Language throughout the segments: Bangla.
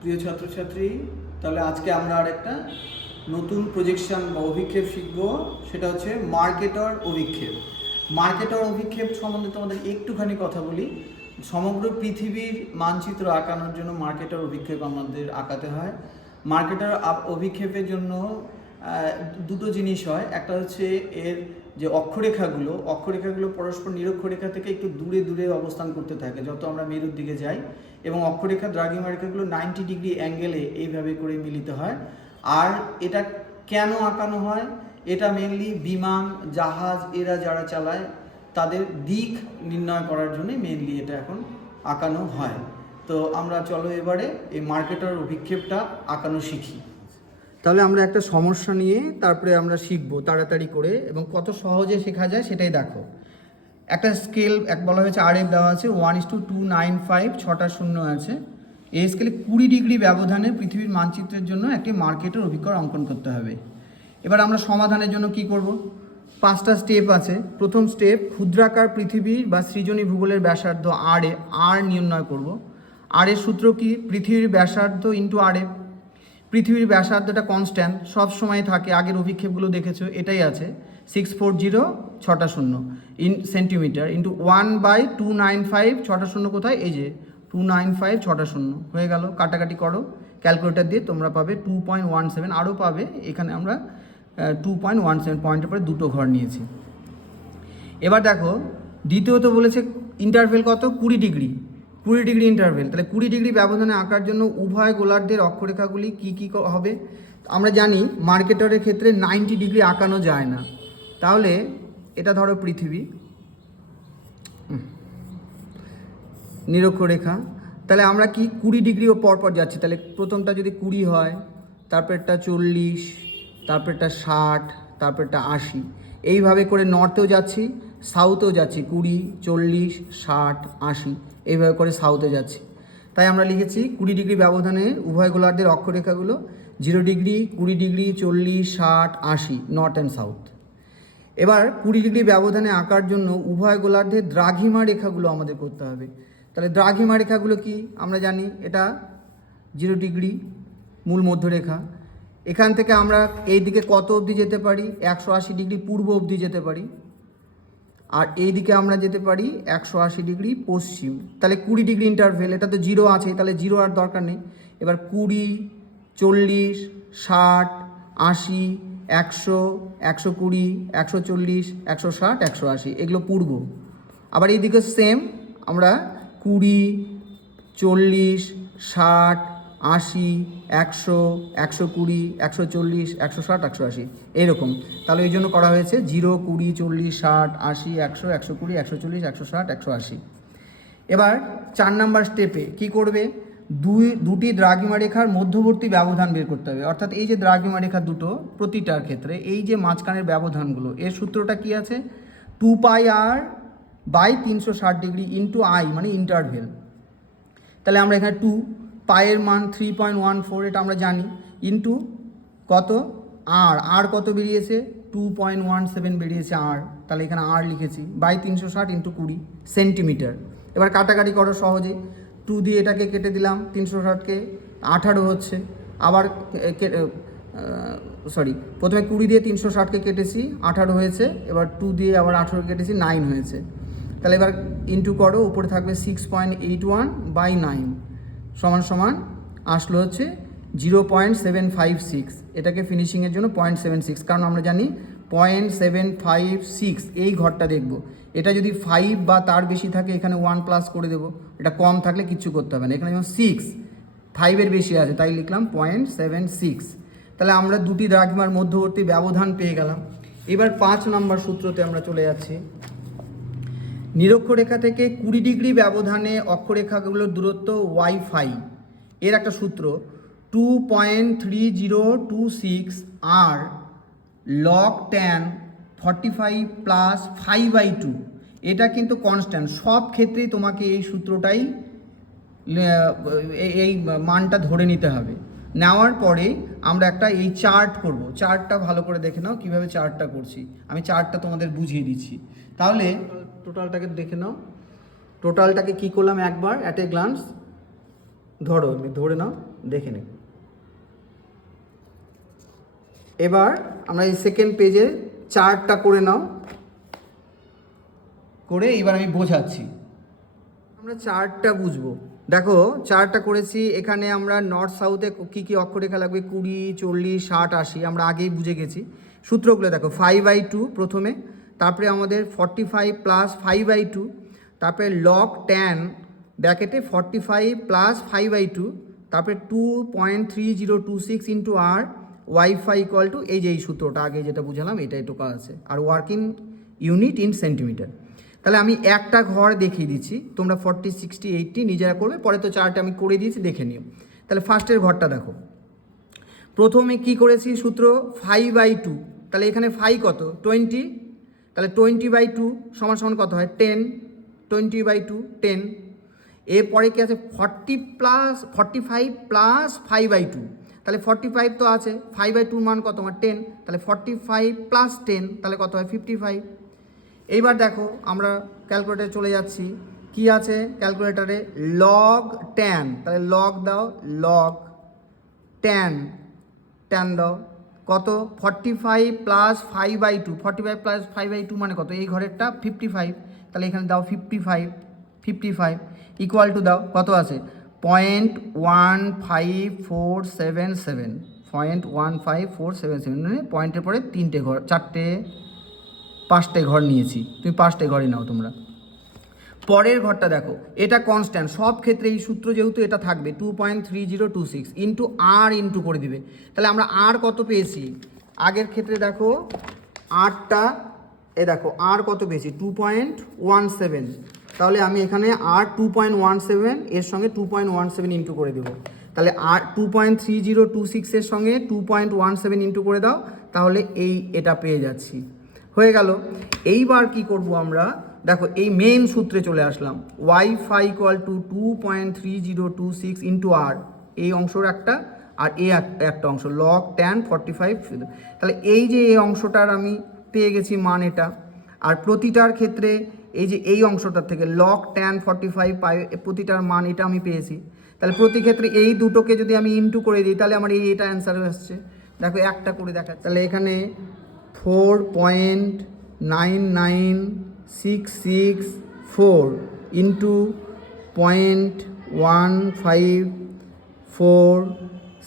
প্রিয় ছাত্রছাত্রী, তাহলে আজকে আমরা আর একটা নতুন প্রজেকশন বা অভিক্ষেপ শিখব, সেটা হচ্ছে মার্কেটর অভিক্ষেপ। মার্কেটর অভিক্ষেপ সম্বন্ধে তোমাদের একটুখানি কথা বলি। সমগ্র পৃথিবীর মানচিত্র আঁকানোর জন্য মার্কেটর অভিক্ষেপ আমাদের আঁকাতে হয়। মার্কেটর অভিক্ষেপের জন্য দুটো জিনিস হয়। একটা হচ্ছে এর যে অক্ষরেখাগুলো অক্ষরেখাগুলো পরস্পর নিরক্ষরেখা থেকে একটু দূরে দূরে অবস্থান করতে থাকে, যত আমরা মেরুর দিকে যাই। এবং অক্ষরেখা দ্রাঘিমা রেখাগুলো নাইনটি ডিগ্রি অ্যাঙ্গেলে এইভাবে করে মিলিত হয়। আর এটা কেন আঁকানো হয়? এটা মেনলি বিমান, জাহাজ, এরা যারা চালায়, তাদের দিক নির্ণয় করার জন্য মেনলি এটা এখন আঁকানো হয়। তো আমরা চলো এবারে এই মার্কেটার অভিক্ষেপটা আঁকানো শিখি। তাহলে আমরা একটা সমস্যা নিয়ে তারপরে আমরা শিখব তাড়াতাড়ি করে এবং কত সহজে শেখা যায় সেটাই দেখো। একটা স্কেল, এক বলা হয়েছে আর এফ দেওয়া আছে one is to two nine five ছটা শূন্য আছে। এই স্কেলে কুড়ি ডিগ্রি ব্যবধানে পৃথিবীর মানচিত্রের জন্য একটি মার্কেটের অভিজ্ঞতা অঙ্কন করতে হবে। এবার আমরা সমাধানের জন্য কি করব? পাঁচটা স্টেপ আছে। প্রথম স্টেপ ক্ষুদ্রাকার পৃথিবীর বা সৃজনী ভূগোলের ব্যাসার্ধ আর এ আর নির্ণয় করব। আর এর সূত্র কি? পৃথিবীর ব্যাসার্ধ ইন্টু আর এ পৃথিবীর ব্যাসার্ধটা কনস্ট্যান্ট সব সময় থাকে, আগের অভিক্ষেপগুলো দেখেছ, এটাই আছে। সিক্স ফোর জিরো ছটা শূন্য in centimetre into one by two nine five ছটা শূন্য কোথায়? এই যে টু নাইন ফাইভ ছটা শূন্য, হয়ে গেল, কাটাকাটি করো। ক্যালকুলেটর দিয়ে তোমরা পাবে টু পয়েন্ট ওয়ান সেভেন আরও পাবে, এখানে আমরা টু পয়েন্ট ওয়ান সেভেন পয়েন্টের পরে দুটো ঘর নিয়েছি। এবার দেখো, দ্বিতীয়ত বলেছে ইন্টারভেল কত? কুড়ি ডিগ্রি। কুড়ি ডিগ্রি ইন্টারভেল তাহলে কুড়ি ডিগ্রি ব্যবধানে আঁকার জন্য উভয় গোলার্ধের অক্ষরেখাগুলি কি কি হবে? আমরা জানি মার্কেটরের ক্ষেত্রে নাইনটি ডিগ্রি আঁকানো যায় না। তাহলে এটা ধরো পৃথিবী। নিরক্ষরেখা। তাহলে আমরা কি কুড়ি ডিগ্রিও পর পর যাচ্ছি? তাহলে প্রথমটা যদি কুড়ি হয়, তারপরটা চল্লিশ, তারপরটা ষাট, তারপরটা আশি। এইভাবে করে নর্থেও যাচ্ছি, সাউথেও যাচ্ছি, কুড়ি, চল্লিশ, ষাট, আশি। এইভাবে করে সাউথে যাচ্ছি। তাই আমরা লিখেছি কুড়ি ডিগ্রি ব্যবধানে উভয় গোলার্ধের অক্ষরেখাগুলো, জিরো ডিগ্রি, কুড়ি ডিগ্রি, চল্লিশ, ষাট, আশি, নর্থ অ্যান্ড সাউথ। এবার কুড়ি ডিগ্রি ব্যবধানে আঁকার জন্য উভয় গোলার্ধের দ্রাঘিমা রেখাগুলো আমাদের করতে হবে। তাহলে দ্রাঘিমা রেখাগুলো কি? আমরা জানি এটা জিরো ডিগ্রি মূল মধ্যরেখা। এখান থেকে আমরা এই দিকে কত অবধি যেতে পারি? একশো আশি ডিগ্রি পূর্ব অবধি যেতে পারি। আর এই দিকে আমরা যেতে পারি একশো আশি ডিগ্রি পশ্চিম। তাহলে কুড়ি ডিগ্রি ইন্টারভেল এটা তো জিরো আছে তাহলে জিরো আর দরকার নেই। এবার কুড়ি, চল্লিশ, ষাট, আশি একশো একশো কুড়ি, একশো চল্লিশ, একশো ষাট, একশো আশি, এগুলো পূর্ব। আবার এইদিকে সেম আমরা কুড়ি, চল্লিশ, ষাট, আশি, একশো একশো কুড়ি, একশো চল্লিশ, একশো ষাট, একশো আশি, এরকম। তাহলে এই জন্য করা হয়েছে জিরো, কুড়ি, চল্লিশ, ষাট, আশি, একশো একশো কুড়ি, একশো চল্লিশ, একশো ষাট, একশো আশি। এবার চার নাম্বার স্টেপে কি করবে? দুই, দুটি দ্রাঘিমা রেখার মধ্যবর্তী ব্যবধান বের করতে হবে। অর্থাৎ এই যে দ্রাঘিমা রেখা দুটো প্রতিটার ক্ষেত্রে, এই যে মাঝখানের ব্যবধানগুলো, এর সূত্রটা কি আছে? টু পাই আর বাই তিনশো ষাট ডিগ্রি ইন্টু আই মানে ইন্টারভেল তাহলে আমরা এখানে টু পায়ের মান থ্রি পয়েন্ট ওয়ান ফোর এটা আমরা জানি, ইন্টু কত? আর আর কত বেরিয়েছে? টু পয়েন্ট ওয়ান সেভেন বেরিয়েছে আর। তাহলে এখানে আর লিখেছি, বাই তিনশো ষাট ইন্টু কুড়ি সেন্টিমিটার। এবার কাটাকাটি করো সহজে। টু দিয়ে এটাকে কেটে দিলাম, তিনশো ষাটকে, আঠারো হচ্ছে। আবার সরি প্রথমে কুড়ি দিয়ে তিনশো ষাটকে কেটেছি, আঠারো হয়েছে, এবার টু দিয়ে আবার আঠারো কেটেছি নাইন হয়েছে। তাহলে এবার ইন্টু করো, উপরে থাকবে six point eight one by nine সমান সমান আসলো হচ্ছে zero point seven five six এটাকে ফিনিশিংয়ের জন্য পয়েন্ট সেভেন সিক্স কারণ আমরা জানি পয়েন্ট সেভেন ফাইভ সিক্স, এই ঘরটা দেখব। এটা যদি ফাইভ বা তার বেশি থাকে, এখানে ওয়ান প্লাস করে দেবো। এটা কম থাকলে কিচ্ছু করতে হবে না। এখানে যেমন সিক্স ফাইভের বেশি আছে, তাই লিখলাম পয়েন্ট সেভেন সিক্স। তাহলে আমরা দুটি দ্রাঘিমার মধ্যবর্তী ব্যবধান পেয়ে গেলাম। এবার পাঁচ নম্বর সূত্রতে আমরা চলে যাচ্ছি। নিরক্ষরেখা থেকে কুড়ি ডিগ্রি ব্যবধানে অক্ষরেখাগুলোর দূরত্ব ওয়াইফাই এর একটা সূত্র two point three zero two six R log tan forty five plus five by two এটা কিন্তু কনস্ট্যান্ট সব ক্ষেত্রেই তোমাকে এই সূত্রটাই এই- মানটা ধরে নিতে হবে। নেওয়ার পরে আমরা একটা এই চার্ট করব। চার্টটা ভালো করে দেখে নাও, কীভাবে চার্টটা করছি। আমি চার্টটা তোমাদের বুঝিয়ে দিচ্ছি। তাহলে টোটালটাকে দেখে নাও। টোটালটাকে কি করলাম একবার? অ্যাট এ গ্লান্স ধরো, ধরে নাও, দেখে নে এবার আমরা এই সেকেন্ড পেজে চার্টটা করে নাও। করে এবার আমি বোঝাচ্ছি। আমরা চার্টটা বুঝব। দেখো চার্টটা করেছি এখানে আমরা নর্থ সাউথে কী কী অক্ষরেখা লাগবে? কুড়ি চল্লিশ ষাট আশি আমরা আগেই বুঝে গেছি। সূত্রগুলো দেখো ফাইভ বাই টু প্রথমে তারপরে আমাদের forty five plus five by two তারপরে log tan ব্যাকেটে forty five plus five by two তারপরে two point three zero two six into R y phi equal to এই যে এই সূত্রটা, আগে যেটা বুঝালাম, এটা এটুকু আছে। আর ওয়ার্কিং ইউনিট ইন সেন্টিমিটার তাহলে আমি একটা ঘর দেখিয়ে দিচ্ছি, তোমরা ফর্টি সিক্সটি এইটটি নিজেরা করবে, পরে তো চার্টে আমি করে দিয়েছি, দেখে নিও। তাহলে ফার্স্টের ঘরটা দেখো। প্রথমে কি করেছি সূত্র? ফাইভ বাই টু তাহলে এখানে ফাইভ কত? টোয়েন্টি তাহলে টোয়েন্টি বাই টু সমান সমান কত হয়? Ten twenty by two ten এরপরে কি আছে? Forty plus forty five plus five by two তাহলে ফর্টি ফাইভ তো আছে ফাইভ বাই টুর মান কত? আমার টেন তাহলে ফর্টি ফাইভ প্লাস টেন তাহলে কত হয়? ফিফটি ফাইভ এইবার দেখো, আমরা ক্যালকুলেটারে চলে যাচ্ছি। কি আছে ক্যালকুলেটারে লগ ট্যান তাহলে লগ দাও লগ ট্যান ট্যান দাও। কত? Forty five plus five by two forty five plus five by two মানে কত? এই ঘরেরটা ফিফটি ফাইভ তাহলে এখানে দাও fifty five fifty five equal to দাও, কত আছে? Point one five four seven seven. Point one five four seven seven মানে পয়েন্টের পরে তিনটে ঘর, চারটে, পাঁচটে ঘর নিয়েছি। তুমি পাঁচটে ঘরই নাও তোমরা। পরের ঘরটা দেখো, এটা কনস্ট্যান্ট সব ক্ষেত্রে এই সূত্র যেহেতু এটা থাকবে two point three zero two six into R into করে দিবে। তাহলে আমরা আর কত পেয়েছি? আগের ক্ষেত্রে দেখো আটটা এ দেখো আর কত পেয়েছি? টু পয়েন্ট ওয়ান সেভেন তাহলে আমি এখানে R two point one seven এর সঙ্গে two point one seven into করে দেবো। তাহলে আর two point three zero two সিক্সের সঙ্গে two point one seven into করে দাও, তাহলে এই এটা পেয়ে যাচ্ছি। হয়ে গেল। এইবার কি করব আমরা? দেখো, এই মেন সূত্রে চলে আসলাম। Y phi equal to two point three zero two six into R এই অংশর একটা, আর এ এক- একটা অংশ লক ট্যান ফর্টি ফাইভ তাহলে এই যে এই অংশটার আমি পেয়ে গেছি মান এটা। আর প্রতিটার ক্ষেত্রে এই যে এই অংশটার থেকে log tan forty five pi প্রতিটার মান এটা আমি পেয়েছি। তাহলে প্রতি ক্ষেত্রে এই দুটোকে যদি আমি ইনটু করে দিই, তাহলে আমার এই এটা অ্যান্সার আসছে। দেখো একটা করে দেখা তাহলে এখানে four point nine nine six six four into point one five four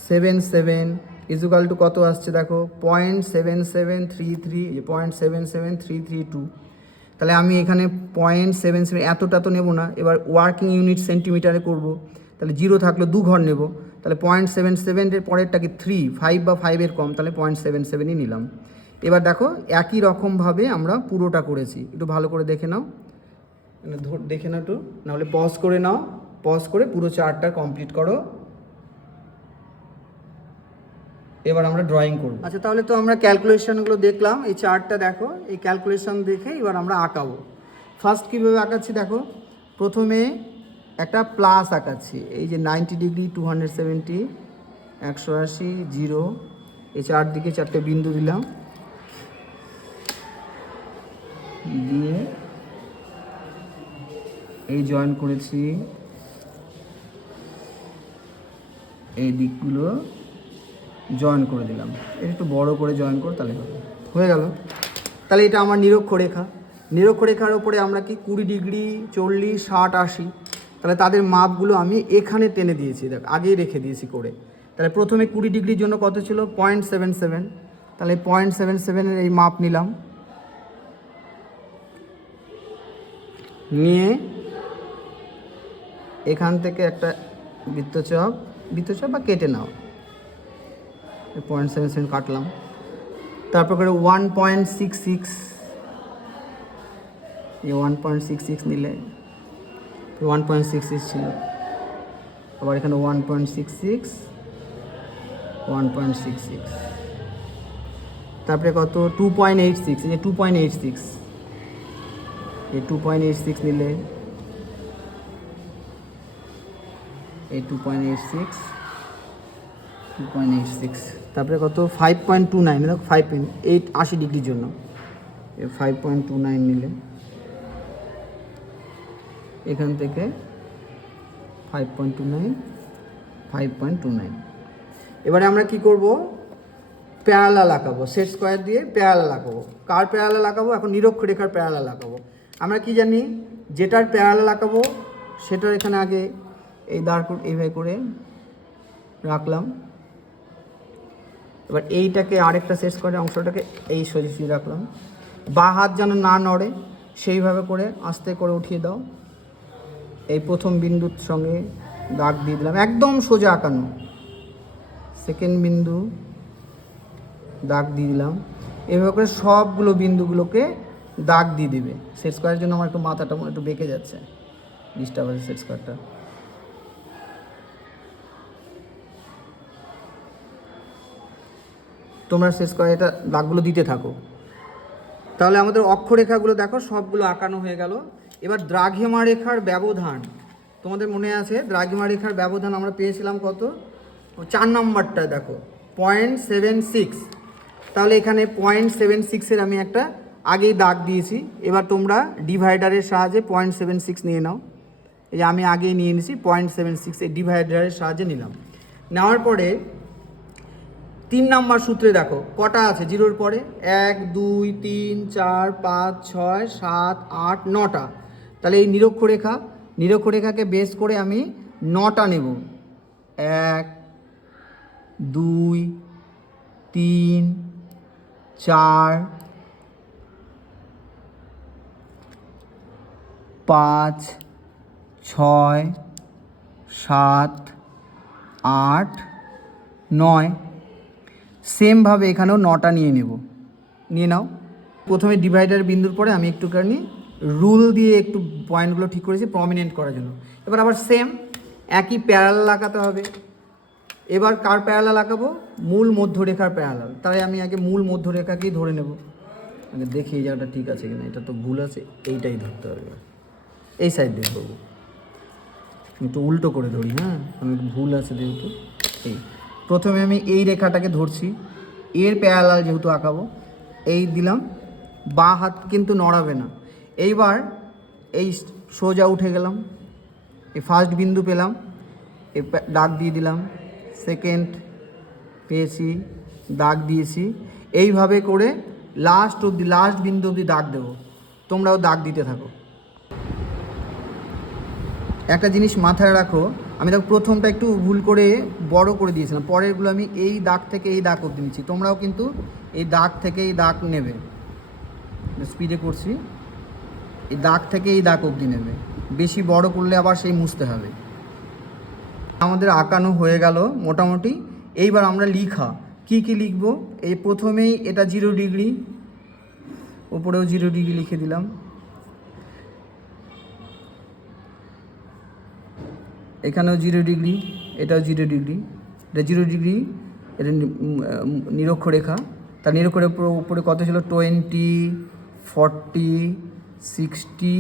seven seven equal to কত আসছে দেখো? Point seven seven three three point seven seven three three two তাহলে আমি এখানে পয়েন্ট সেভেন সেভেন এতটা তো নেব না, এবার ওয়ার্কিং ইউনিট সেন্টিমিটারে করব, তাহলে জিরো থাকলে দু ঘর নেব, তাহলে পয়েন্ট সেভেন সেভেনের পরেরটাকে থ্রি ফাইভ বা ফাইভের কম, তাহলে পয়েন্ট সেভেন সেভেনই নিলাম। এবার দেখো, একই রকমভাবে আমরা পুরোটা করেছি, একটু ভালো করে দেখে নাও। দেখে নাও একটু, নাহলে পজ করে নাও পজ করে পুরো চার্টটা কমপ্লিট করো। এবার আমরা ড্রয়িং করব। আচ্ছা তাহলে তো আমরা ক্যালকুলেশনগুলো দেখলাম, এই চার্টটা দেখো, এই ক্যালকুলেশন দেখে এবার আমরা আঁকাবো। ফার্স্ট কীভাবে আঁকাচ্ছি দেখো, প্রথমে একটা প্লাস আঁকাচ্ছি, এই যে ninety degree to hundred seventy একশো আশি জিরো এই চারদিকে চারটে বিন্দু দিলাম। দিয়ে এই জয়েন করেছি। এই দিকগুলো জয়েন করে দিলাম। এটা একটু বড় করে জয়েন করে, তাহলে হবে। হয়ে গেল। তাহলে এটা আমার নিরক্ষরেখা নিরক্ষরেখার ওপরে আমরা কি কুড়ি ডিগ্রি, চল্লিশ, ষাট, আশি? তাহলে তাদের মাপগুলো আমি এখানে টেনে দিয়েছি। দেখ, আগেই রেখে দিয়েছি করে। তাহলে প্রথমে কুড়ি ডিগ্রির জন্য কত ছিল? Point seven seven. তাহলে পয়েন্ট সেভেন সেভেনের এই মাপ নিলাম। নিয়ে এখান থেকে একটা বৃত্তচাপ বৃত্তচাপ বা কেটে নাও। পয়েন্ট সেভেন সেভেন কাটলাম। তারপর করে ওয়ান পয়েন্ট সিক্স সিক্স এই ওয়ান পয়েন্ট সিক্স সিক্স নিলে ওয়ান পয়েন্ট সিক্স সিক্স ছিল। আবার এখানে one point six six one point six six তারপরে কত? টু পয়েন্ট এইট সিক্স এই টু পয়েন্ট এইট সিক্স এই টু পয়েন্ট এইট সিক্স নিলে এই two point eight six two point eight six তারপরে কত? ফাইভ পয়েন্ট টু নাইন দেখো ফাইভ পয়েন্ট এইট আশি ডিগ্রির জন্য। ফাইভ পয়েন্ট টু নাইন নিলে এখান থেকে five point two nine five point two nine এবারে আমরা কি করব? প্যারালাল আঁকাবো সেট স্কোয়ার দিয়ে প্যারালাল আঁকাবো। কার প্যারালাল আঁকাবো? এখন নিরক্ষরেখার প্যারালাল আঁকাবো। আমরা কি জানি? যেটার প্যারালাল আঁকাবো, সেটার এখানে আগে এই দাঁড় এইভাবে করে রাখলাম। এবার এইটাকে আরেকটা শেষ করে অংশটাকে এই সোজাসুজি রাখলাম। বা হাত যেন না নড়ে, সেইভাবে করে আস্তে করে উঠিয়ে দাও। এই প্রথম বিন্দুর সঙ্গে দাগ দিয়ে দিলাম। একদম সোজা আঁকানো। সেকেন্ড বিন্দু দাগ দিয়ে দিলাম। এভাবে করে সবগুলো বিন্দুগুলোকে দাগ দিয়ে দেবে। সেট স্কোয়ারের জন্য আমার একটু মাথাটা একটু বেঁকে যাচ্ছে। ডিস্টার্ব আছে সেট স্কোয়ারটা তোমরা শেষ করে এটা দাগগুলো দিতে থাকো। তাহলে আমাদের অক্ষরেখাগুলো দেখো, সবগুলো আঁকানো হয়ে গেল। এবার দ্রাঘিমা রেখার ব্যবধান। তোমাদের মনে আছে? দ্রাঘিমা রেখার ব্যবধান আমরা পেয়েছিলাম কত? চার নম্বরটা দেখো। Point seven six. তাহলে এখানে পয়েন্ট সেভেন সিক্সের আমি একটা আগেই দাগ দিয়েছি। এবার তোমরা ডিভাইডারের সাহায্যে পয়েন্ট সেভেন সিক্স নিয়ে নাও। এই যে আমি আগেই নিয়ে নিয়েছি, পয়েন্ট সেভেন সিক্স এই ডিভাইডারের সাহায্যে নিলাম। নেওয়ার পরে তিন নাম্বার সূত্রে দেখো, কটা আছে? জিরোর পরে? এক, দুই, তিন, চার, পাঁচ, ছয়, সাত, আট, নটা। তাহলে এই নিরক্ষরেখা, নিরক্ষরেখাকে বেস করে আমি নটা নেব। এক, দুই, তিন, চার, পাঁচ, ছয়, সাত, আট, নয়। সেমভাবে এখানেও নটা নিয়ে নেব। নিয়ে নাও। প্রথমে ডিভাইডার বিন্দুর পরে আমি একটুখানি রুল দিয়ে একটু পয়েন্টগুলো ঠিক করেছি প্রমিনেন্ট করার জন্য। এবার আবার সেম একই প্যারাল লাগাতে হবে। এবার কার প্যারালাল আঁকাবো মূল মধ্যরেখার প্যারালাল তাই আমি আগে মূল মধ্যরেখাকেই ধরে নেব। আগে দেখি এই জায়গাটা ঠিক আছে কিনা, এটা তো ভুল আছে, এইটাই ধরতে হবে। এই সাইড দিয়ে ধরবো। একটু উল্টো করে ধরি হ্যাঁ? ভুল আছে যেহেতু, এই। প্রথমে আমি এই রেখাটাকে ধরছি। এর প্যারালাল যেহেতু আঁকাবো, এই দিলাম, বা হাত কিন্তু নড়াবে না। এইবার এই সোজা উঠে গেলাম, এই ফার্স্ট বিন্দু পেলাম প্যা- দাগ দিয়ে দিলাম সেকেন্ড পেয়েছি, দাগ দিয়েছি। এইভাবে করে লাস্ট অবধি লাস্ট বিন্দু অবধি দাগ দেবো। তোমরাও দাগ দিতে থাকো। একটা জিনিস মাথায় রাখো আমি দেখো প্রথমটা একটু ভুল করে বড় করে দিয়েছিলাম। পরেরগুলো আমি এই দাগ থেকে এই দাগ অবধি নিচ্ছি। তোমরাও কিন্তু এই দাগ থেকে এই দাগ নেবে। স্পিডে করছি। এই দাগ থেকে এই দাগ অবধি নেবে। বেশি বড় করলে আবার সেই মুছতে হবে। আমাদের আঁকানো হয়ে গেল মোটামুটি। এইবার আমরা লিখা। কি কি লিখব? এই প্রথমেই এটা জিরো ডিগ্রি ওপরেও জিরো ডিগ্রি লিখে দিলাম। এখানেও জিরো ডিগ্রি এটাও জিরো ডিগ্রি এটা জিরো ডিগ্রি এটা নিরক্ষরেখা। তার নিরক্ষরের উপরে কত ছিল? Twenty forty sixty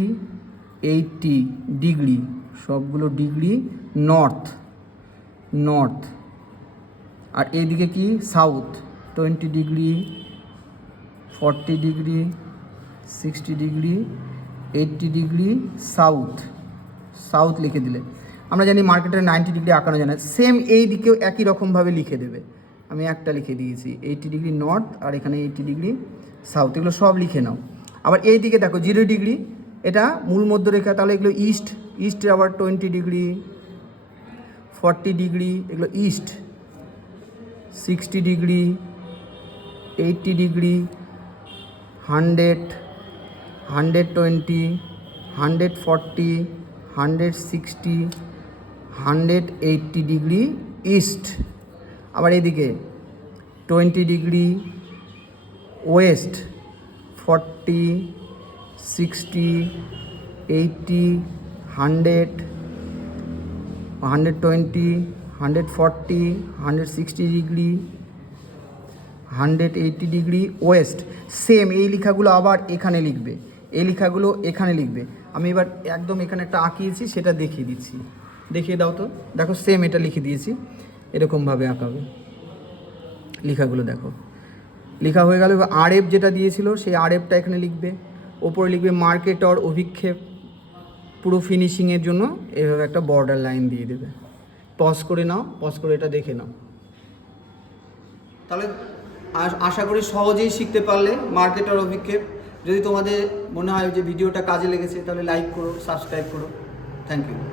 eighty degree সবগুলো ডিগ্রি নর্থ নর্থ আর এইদিকে কি? South twenty degree forty degree sixty degree eighty degree south south লিখে দিলে। আমরা জানি মার্কেটের নাইনটি ডিগ্রি আঁকানো জানে সেম এই দিকেও একই রকমভাবে লিখে দেবে। আমি একটা লিখে দিয়েছি এইটি ডিগ্রি নর্থ আর এখানে এইটি ডিগ্রি সাউথ এগুলো সব লিখে নাও। আবার এই দিকে দেখো জিরো ডিগ্রি এটা মূল মধ্যরেখা, তাহলে এগুলো ইস্ট ইস্টে আবার টোয়েন্টি ডিগ্রি ফর্টি ডিগ্রি এগুলো east sixty degree eighty degree hundred hundred twenty hundred forty hundred sixty hundred eighty degree east. আবার এদিকে twenty degree west, forty, sixty, eighty, hundred hundred twenty, hundred forty, hundred sixty degree, hundred eighty degree west. Same এই লেখাগুলো আবার এখানে লিখবে, এই লেখাগুলো এখানে লিখবে। আমি এবার একদম এখানে একটা আঁকিয়েছি, সেটা দেখিয়ে দিচ্ছি। দেখিয়ে দাও তো। দেখো সেম এটা লিখে দিয়েছি। এরকমভাবে আঁকাবে। লেখাগুলো দেখো। লেখা হয়ে গেল, এবার আরএফ যেটা দিয়েছিল, সেই আরএফটা এখানে লিখবে। ওপরে লিখবে মার্কেটর অভিক্ষেপ। পুরো ফিনিশিংয়ের জন্য এভাবে একটা বর্ডার লাইন দিয়ে দেবে। পজ করে নাও পজ করে এটা দেখে নাও। তাহলে আশা করি সহজেই শিখতে পারলে মার্কেটর অভিক্ষেপ। যদি তোমাদের মনে হয় যে ভিডিওটা কাজে লেগেছে, তাহলে লাইক করো সাবস্ক্রাইব করো। Thank you